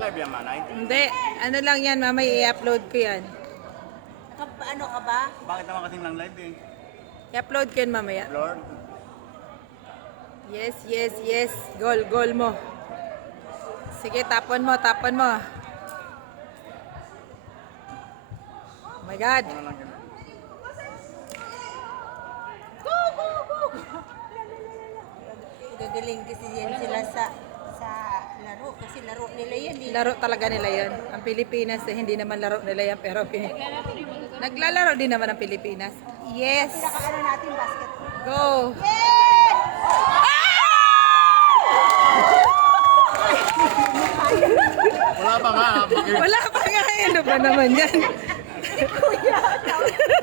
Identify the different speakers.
Speaker 1: live yan, manay.
Speaker 2: Hindi. Ano lang yan, mamaya i-upload ko yan.
Speaker 3: Ano ka ba?
Speaker 1: Bakit naman kasing lang live eh?
Speaker 2: I-upload ko yan mamaya.
Speaker 1: Lord.
Speaker 2: Yes, yes, yes. Goal, goal mo. Sige, tapon mo, tapon mo. Oh my God.
Speaker 1: Ano lang yun?
Speaker 3: Gagaling kasi yan sila sa laro. Kasi laro nila yan eh.
Speaker 2: Laro talaga nila yan. Ang Pilipinas, hindi naman laro nila yan, pero naglalaro din naman ang Pilipinas. Yes.
Speaker 3: Pinaka-ano natin, basketball.
Speaker 2: Go.
Speaker 1: Wala pa nga.
Speaker 2: Wala pa nga. Ano ba naman yan?